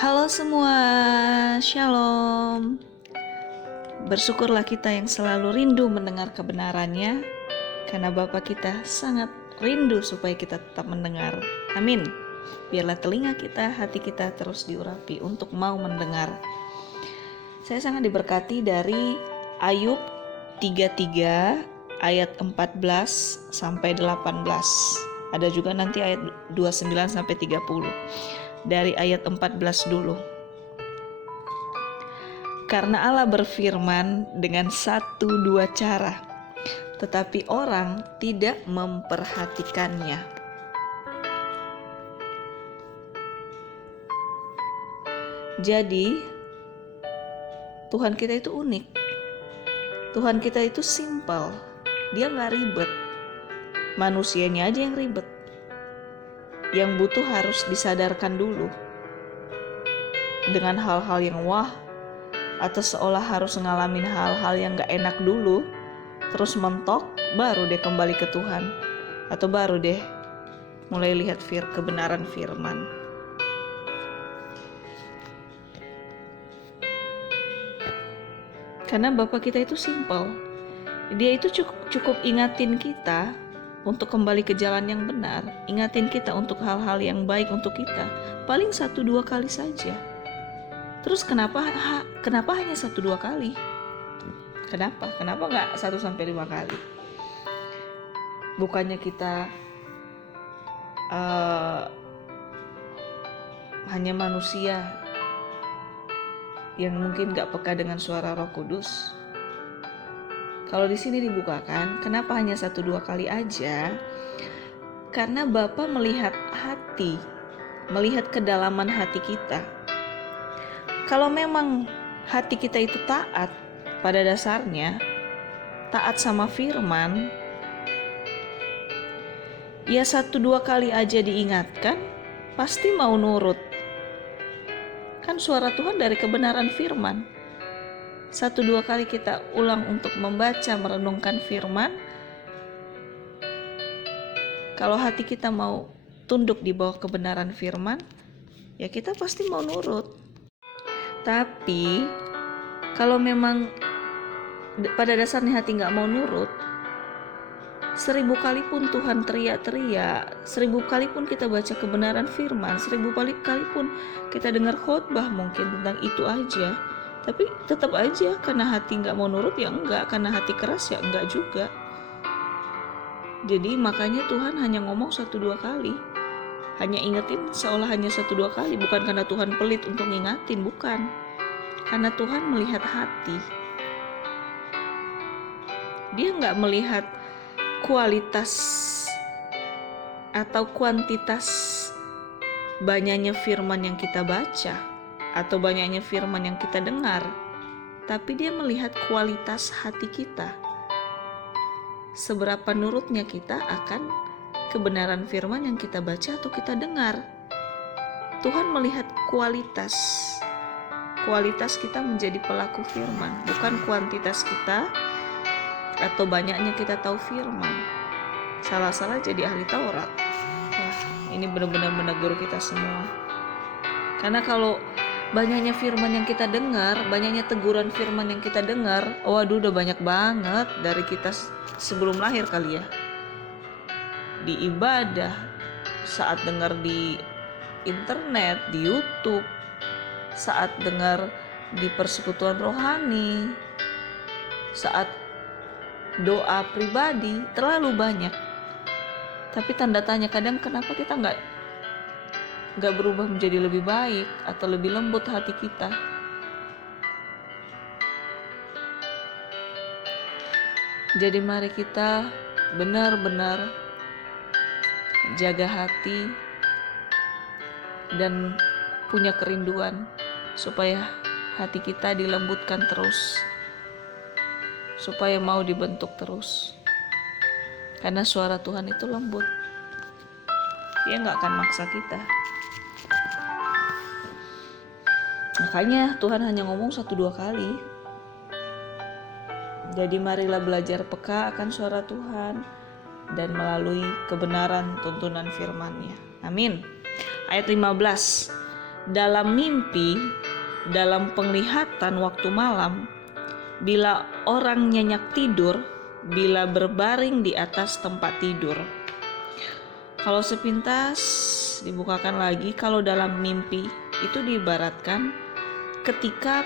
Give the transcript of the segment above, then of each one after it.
Halo semua, Shalom. Bersyukurlah kita yang selalu rindu mendengar kebenarannya, karena Bapa kita sangat rindu supaya kita tetap mendengar. Amin. Biarlah telinga kita, hati kita terus diurapi untuk mau mendengar. Saya sangat diberkati dari Ayub 33 ayat 14 sampai 18. Ada juga nanti ayat 29 sampai 30. Dari ayat 14 dulu. Karena Allah berfirman dengan 1-2 cara, tetapi orang tidak memperhatikannya. Jadi, Tuhan kita itu unik. Tuhan kita itu simpel. Dia gak ribet. Manusianya aja yang ribet. Yang butuh harus disadarkan dulu dengan hal-hal yang wah, atau seolah harus ngalamin hal-hal yang gak enak dulu, terus mentok, baru deh kembali ke Tuhan, atau baru deh mulai lihat kebenaran firman. Karena Bapa kita itu simpel. Dia itu cukup ingatin kita untuk kembali ke jalan yang benar, ingatin kita untuk hal-hal yang baik untuk kita, paling 1-2 kali saja. Terus kenapa hanya 1-2 kali? Kenapa nggak 1-5 kali? Bukannya kita hanya manusia yang mungkin nggak peka dengan suara Roh Kudus? Kalau di sini dibukakan, kenapa hanya 1-2 kali aja? Karena Bapa melihat hati, melihat kedalaman hati kita. Kalau memang hati kita itu taat pada dasarnya, taat sama firman, ya 1-2 kali aja diingatkan, pasti mau nurut. Kan suara Tuhan dari kebenaran firman. 1-2 kali kita ulang untuk membaca, merenungkan firman. Kalau hati kita mau tunduk di bawah kebenaran firman, ya kita pasti mau nurut. Tapi kalau memang pada dasarnya hati gak mau nurut, 1000 kali pun Tuhan teriak-teriak, 1000 kali pun kita baca kebenaran firman, 1000 kali pun kita dengar khotbah mungkin tentang itu aja, tapi tetap aja karena hati gak mau nurut ya enggak, karena hati keras ya enggak juga. Jadi makanya Tuhan hanya ngomong 1-2 kali, hanya ingetin seolah hanya 1-2 kali, bukan karena Tuhan pelit untuk ngingatin, bukan. Karena Tuhan melihat hati. Dia gak melihat kualitas atau kuantitas banyaknya firman yang kita baca atau banyaknya firman yang kita dengar, tapi dia melihat kualitas hati kita. Seberapa nurutnya kita akan kebenaran firman yang kita baca atau kita dengar. Tuhan melihat kualitas kita menjadi pelaku firman, bukan kuantitas kita atau banyaknya kita tahu firman. Salah-salah jadi ahli Taurat. Wah, ini benar-benar menegur kita semua. Karena kalau banyaknya firman yang kita dengar, banyaknya teguran firman yang kita dengar, waduh udah banyak banget dari kita sebelum lahir kali ya. Di ibadah, saat dengar di internet, di YouTube, saat dengar di persekutuan rohani, saat doa pribadi, terlalu banyak. Tapi tanda tanya kadang, kenapa kita nggak berubah menjadi lebih baik atau lebih lembut hati kita? Jadi mari kita benar-benar jaga hati dan punya kerinduan supaya hati kita dilembutkan terus, supaya mau dibentuk terus. Karena suara Tuhan itu lembut, dia gak akan maksa kita. Makanya Tuhan hanya ngomong 1-2 kali. Jadi marilah belajar peka akan suara Tuhan dan melalui kebenaran tuntunan firman-Nya. Amin. Ayat 15. dalam mimpi, dalam penglihatan waktu malam, bila orang nyenyak tidur, bila berbaring di atas tempat tidur. Kalau sepintas dibukakan lagi, kalau dalam mimpi itu diibaratkan ketika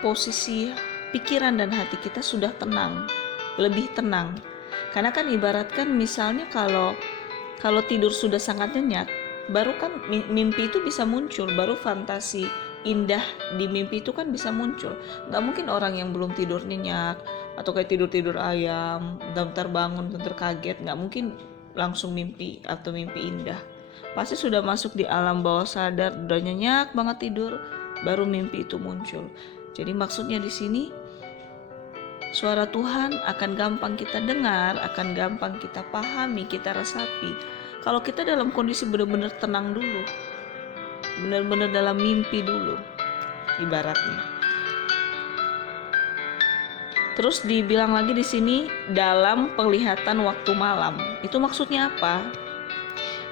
posisi pikiran dan hati kita sudah tenang, lebih tenang. Karena kan ibaratkan misalnya kalau tidur sudah sangat nyenyak, baru kan mimpi itu bisa muncul, baru fantasi indah di mimpi itu kan bisa muncul. Nggak mungkin orang yang belum tidur nyenyak atau kayak tidur ayam, bentar bangun, bentar kaget, nggak mungkin langsung mimpi atau mimpi indah. Pasti sudah masuk di alam bawah sadar, udah nyenyak banget tidur, baru mimpi itu muncul. Jadi maksudnya di sini suara Tuhan akan gampang kita dengar, akan gampang kita pahami, kita resapi. Kalau kita dalam kondisi benar-benar tenang dulu, benar-benar dalam mimpi dulu, ibaratnya. Terus dibilang lagi di sini dalam penglihatan waktu malam. Itu maksudnya apa?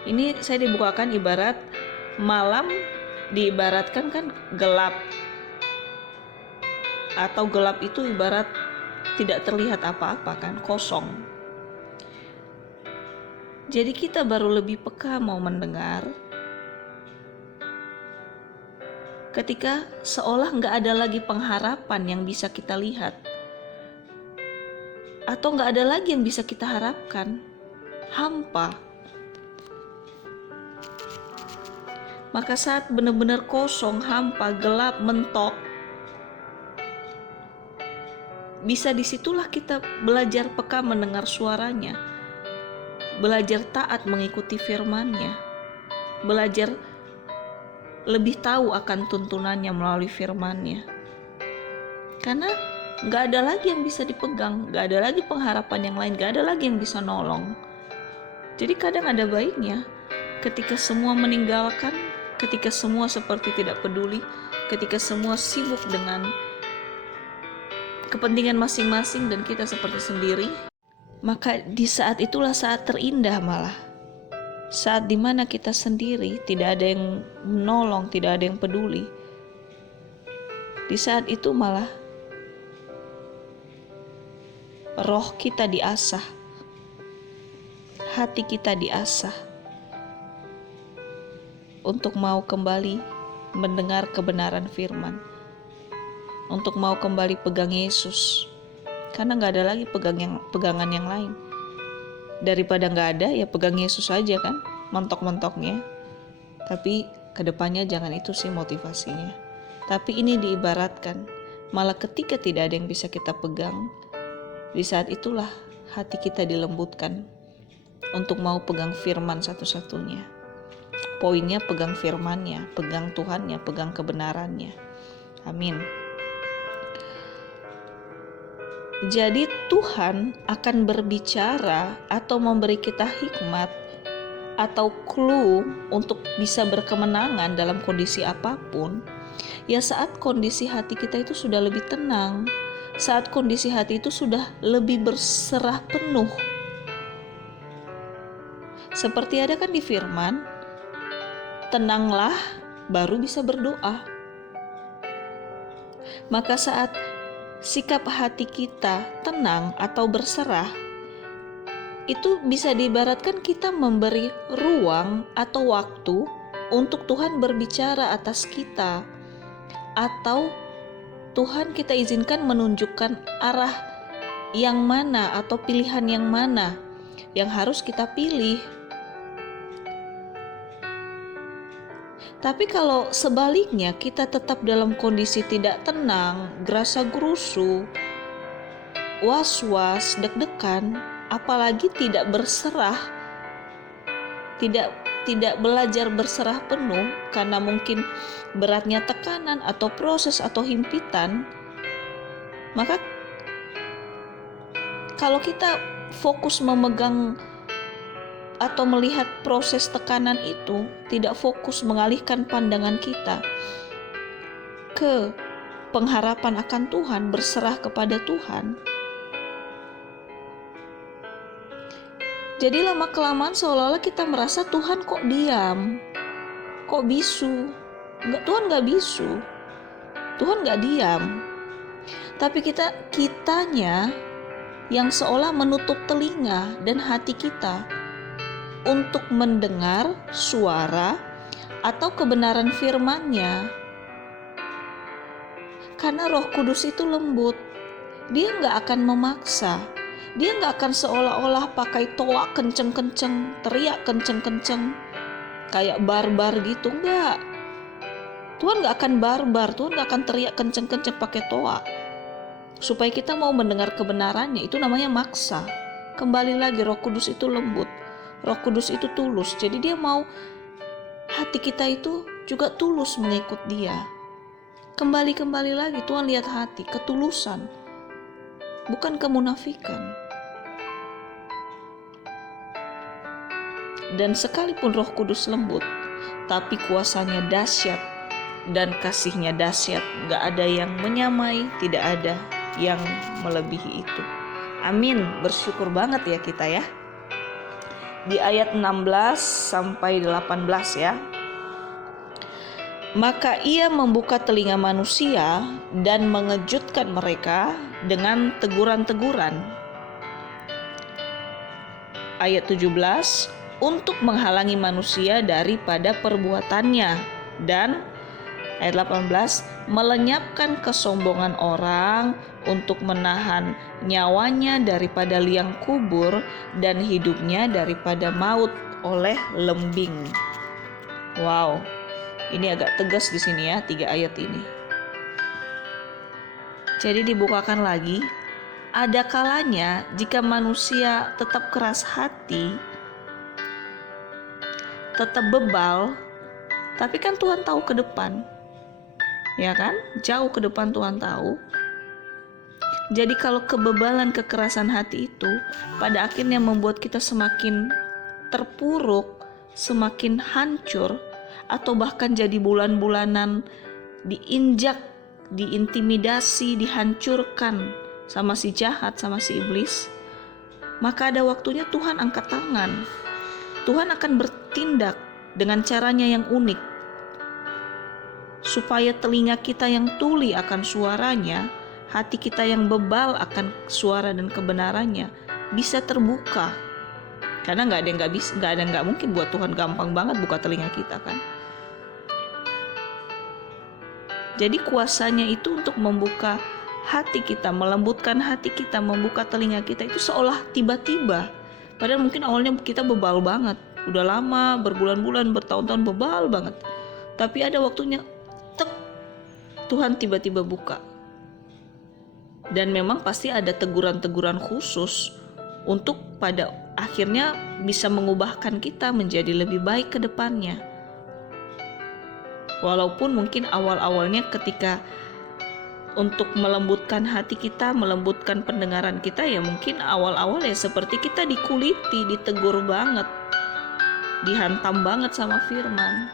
Ini saya dibukakan ibarat malam diibaratkan kan gelap. Atau gelap itu ibarat tidak terlihat apa-apa kan, kosong. Jadi kita baru lebih peka mau mendengar ketika seolah nggak ada lagi pengharapan yang bisa kita lihat. Atau nggak ada lagi yang bisa kita harapkan, hampa. Maka saat benar-benar kosong, hampa, gelap, mentok, bisa disitulah kita belajar peka mendengar suaranya, belajar taat mengikuti firman-Nya, belajar lebih tahu akan tuntunannya melalui firman-Nya. Karena gak ada lagi yang bisa dipegang, gak ada lagi pengharapan yang lain, gak ada lagi yang bisa nolong. Jadi kadang ada baiknya ketika semua meninggalkan, ketika semua seperti tidak peduli, ketika semua sibuk dengan kepentingan masing-masing dan kita seperti sendiri, maka di saat itulah saat terindah malah. Saat dimana kita sendiri, tidak ada yang menolong, tidak ada yang peduli. Di saat itu malah roh kita diasah, hati kita diasah untuk mau kembali mendengar kebenaran firman, untuk mau kembali pegang Yesus, karena gak ada lagi pegangan yang lain. Daripada gak ada, ya pegang Yesus aja kan, mentok-mentoknya. Tapi kedepannya jangan itu sih motivasinya. Tapi ini diibaratkan, malah ketika tidak ada yang bisa kita pegang, di saat itulah hati kita dilembutkan untuk mau pegang firman satu-satunya. Poinnya pegang firman-Nya, pegang Tuhan-Nya, pegang kebenaran-Nya. Amin. Jadi Tuhan akan berbicara atau memberi kita hikmat atau clue untuk bisa berkemenangan dalam kondisi apapun, ya saat kondisi hati kita itu sudah lebih tenang, saat kondisi hati itu sudah lebih berserah penuh. Seperti ada kan di firman, tenanglah baru bisa berdoa. Maka saat sikap hati kita tenang atau berserah, itu bisa diibaratkan kita memberi ruang atau waktu untuk Tuhan berbicara atas kita, atau Tuhan kita izinkan menunjukkan arah yang mana atau pilihan yang mana yang harus kita pilih. Tapi kalau sebaliknya kita tetap dalam kondisi tidak tenang, gerasa gerusu, was-was, deg-degan, apalagi tidak berserah, tidak belajar berserah penuh karena mungkin beratnya tekanan atau proses atau himpitan, maka kalau kita fokus memegang atau melihat proses tekanan itu, tidak fokus mengalihkan pandangan kita ke pengharapan akan Tuhan, berserah kepada Tuhan, jadi lama kelamaan seolah-olah kita merasa Tuhan kok diam, kok bisu, Tuhan nggak bisu, Tuhan nggak diam. Tapi kitanya yang seolah menutup telinga dan hati kita untuk mendengar suara atau kebenaran firman-Nya. Karena Roh Kudus itu lembut, Dia nggak akan memaksa, Dia nggak akan seolah-olah pakai toa kenceng-kenceng, teriak kenceng-kenceng, kayak barbar gitu. Enggak, Tuhan nggak akan barbar, Tuhan nggak akan teriak kenceng-kenceng pakai toa supaya kita mau mendengar kebenarannya. Itu namanya maksa. Kembali lagi, Roh Kudus itu lembut, Roh Kudus itu tulus. Jadi Dia mau hati kita itu juga tulus mengikut Dia. Kembali lagi, Tuhan lihat hati, ketulusan, bukan kemunafikan. Dan sekalipun Roh Kudus lembut, tapi kuasanya dahsyat dan kasihnya dahsyat. Gak ada yang menyamai, tidak ada yang melebihi itu. Amin. Bersyukur banget ya kita ya. Di ayat 16 sampai 18 ya. Maka Ia membuka telinga manusia dan mengejutkan mereka dengan teguran-teguran. Ayat 17, untuk menghalangi manusia daripada perbuatannya. Dan ayat 18, melenyapkan kesombongan orang untuk menahan nyawanya daripada liang kubur dan hidupnya daripada maut oleh lembing. Wow. Ini agak tegas di sini ya, 3 ayat ini. Jadi dibukakan lagi, ada kalanya jika manusia tetap keras hati, tetap bebal, tapi kan Tuhan tahu ke depan. Ya kan? Jauh ke depan Tuhan tahu. Jadi kalau kebebalan, kekerasan hati itu pada akhirnya membuat kita semakin terpuruk, semakin hancur, atau bahkan jadi bulan-bulanan diinjak, diintimidasi, dihancurkan sama si jahat, sama si iblis, maka ada waktunya Tuhan angkat tangan. Tuhan akan bertindak dengan caranya yang unik, supaya telinga kita yang tuli akan suaranya, hati kita yang bebal akan suara dan kebenarannya bisa terbuka. Karena nggak ada yang nggak mungkin buat Tuhan, gampang banget buka telinga kita kan. Jadi kuasanya itu untuk membuka hati kita, melembutkan hati kita, membuka telinga kita itu seolah tiba-tiba. Padahal mungkin awalnya kita bebal banget, udah lama, berbulan-bulan, bertahun-tahun bebal banget. Tapi ada waktunya, Tuhan tiba-tiba buka. Dan memang pasti ada teguran-teguran khusus untuk pada akhirnya bisa mengubahkan kita menjadi lebih baik ke depannya. Walaupun mungkin awal-awalnya ketika untuk melembutkan hati kita, melembutkan pendengaran kita, ya mungkin awal-awal ya seperti kita dikuliti, ditegur banget, dihantam banget sama firman.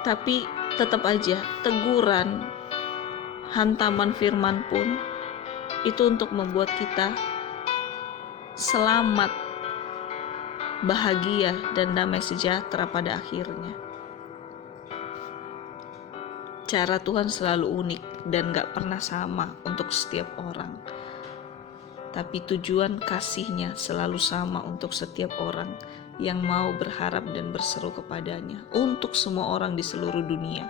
Tapi tetap aja teguran, hantaman firman pun itu untuk membuat kita selamat, bahagia, dan damai sejahtera pada akhirnya. Cara Tuhan selalu unik dan gak pernah sama untuk setiap orang. Tapi tujuan kasih-Nya selalu sama untuk setiap orang yang mau berharap dan berseru kepadanya, untuk semua orang di seluruh dunia.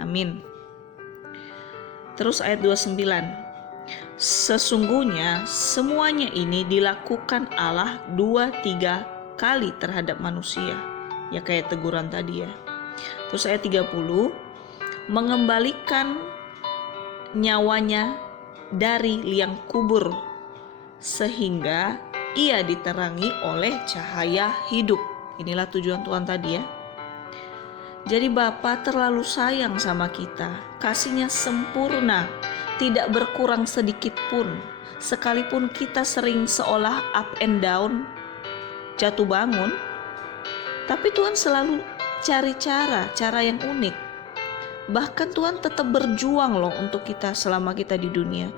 Amin. Terus ayat 29. Sesungguhnya semuanya ini dilakukan Allah 2-3 kali terhadap manusia. Ya kayak teguran tadi ya. Terus ayat 30, mengembalikan nyawanya dari liang kubur sehingga ia diterangi oleh cahaya hidup. Inilah tujuan Tuhan tadi ya. Jadi Bapa terlalu sayang sama kita, kasih-Nya sempurna, tidak berkurang sedikit pun. Sekalipun kita sering seolah up and down, jatuh bangun, tapi Tuhan selalu cari cara yang unik. Bahkan Tuhan tetap berjuang loh untuk kita selama kita di dunia.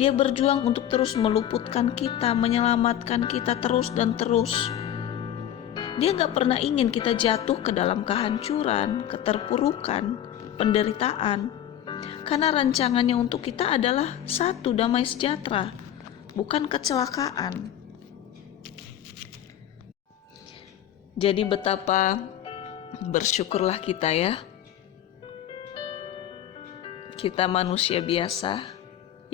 Dia berjuang untuk terus meluputkan kita, menyelamatkan kita terus dan terus. Dia nggak pernah ingin kita jatuh ke dalam kehancuran, keterpurukan, penderitaan. Karena rancangannya untuk kita adalah satu, damai sejahtera, bukan kecelakaan. Jadi betapa bersyukurlah kita ya. Kita manusia biasa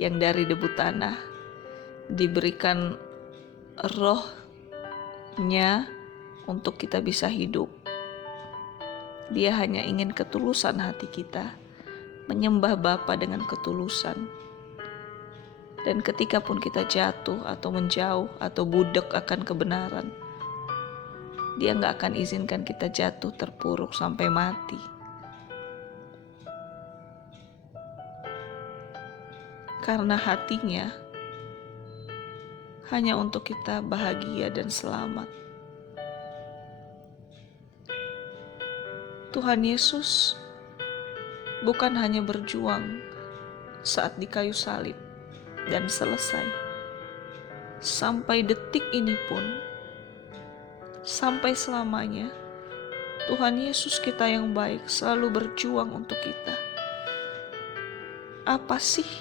yang dari debu tanah diberikan rohnya untuk kita bisa hidup. Dia hanya ingin ketulusan hati kita, menyembah Bapa dengan ketulusan. Dan ketika pun kita jatuh atau menjauh atau budak akan kebenaran, Dia gak akan izinkan kita jatuh terpuruk sampai mati. Karena hatinya hanya untuk kita bahagia dan selamat. Tuhan Yesus bukan hanya berjuang saat di kayu salib dan selesai. Sampai detik ini pun, sampai selamanya, Tuhan Yesus kita yang baik selalu berjuang untuk kita. Apa sih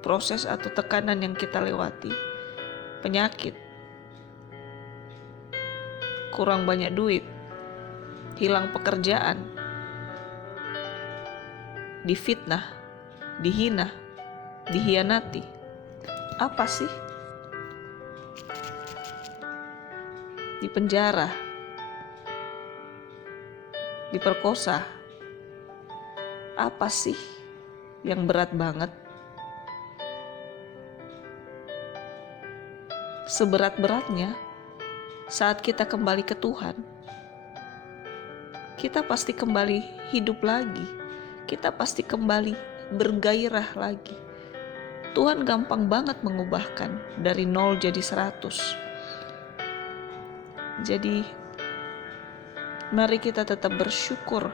proses atau tekanan yang kita lewati? Penyakit, kurang banyak duit, hilang pekerjaan, difitnah, dihina, dihianati. Apa sih? Di penjara, diperkosa. Apa sih yang berat banget? Seberat-beratnya saat kita kembali ke Tuhan, kita pasti kembali hidup lagi. Kita pasti kembali bergairah lagi. Tuhan gampang banget mengubahkan dari 0 jadi 100. Jadi mari kita tetap bersyukur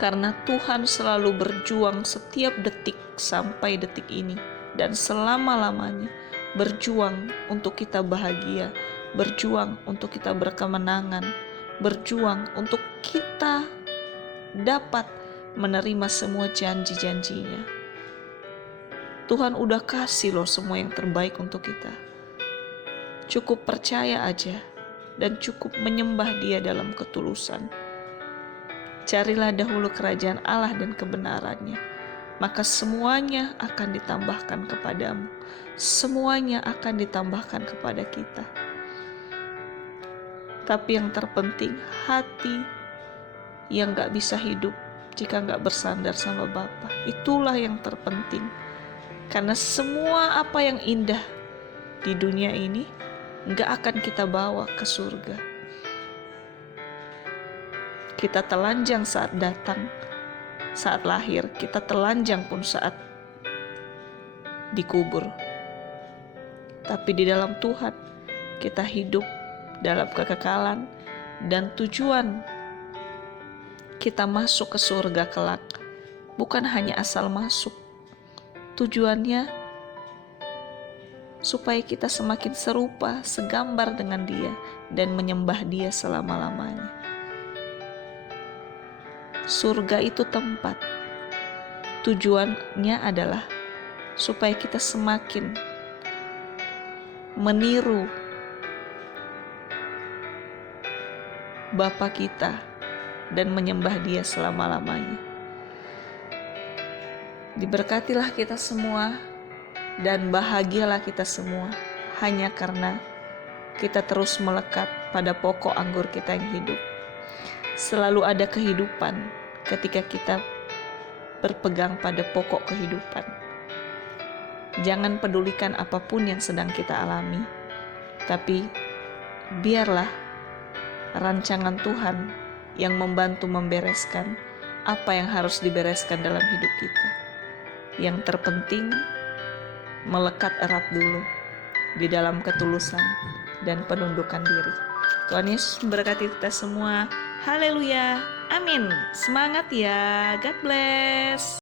karena Tuhan selalu berjuang setiap detik sampai detik ini dan selama-lamanya berjuang untuk kita bahagia, berjuang untuk kita berkemenangan, berjuang untuk kita dapat menerima semua janji-janjinya. Tuhan udah kasih loh semua yang terbaik untuk kita. Cukup percaya aja dan cukup menyembah Dia dalam ketulusan. Carilah dahulu kerajaan Allah dan kebenarannya, maka semuanya akan ditambahkan kepadamu. Semuanya akan ditambahkan kepada kita. Tapi yang terpenting, hati yang gak bisa hidup jika gak bersandar sama Bapa. Itulah yang terpenting. Karena semua apa yang indah di dunia ini gak akan kita bawa ke surga. Kita telanjang saat datang, saat lahir. Kita telanjang pun saat dikubur. Tapi di dalam Tuhan kita hidup dalam kekekalan, dan tujuan kita masuk ke surga kelak bukan hanya asal masuk. Tujuannya supaya kita semakin serupa, segambar dengan Dia dan menyembah Dia selama-lamanya. Surga itu tempat. Tujuannya adalah supaya kita semakin meniru Bapa kita dan menyembah Dia selama-lamanya. Diberkatilah kita semua dan bahagialah kita semua hanya karena kita terus melekat pada pokok anggur kita yang hidup. Selalu ada kehidupan ketika kita berpegang pada pokok kehidupan. Jangan pedulikan apapun yang sedang kita alami, tapi biarlah rancangan Tuhan yang membantu membereskan apa yang harus dibereskan dalam hidup kita. Yang terpenting, melekat erat dulu di dalam ketulusan dan penundukan diri. Tuhan Yesus memberkati kita semua. Haleluya. Amin. Semangat ya. God bless.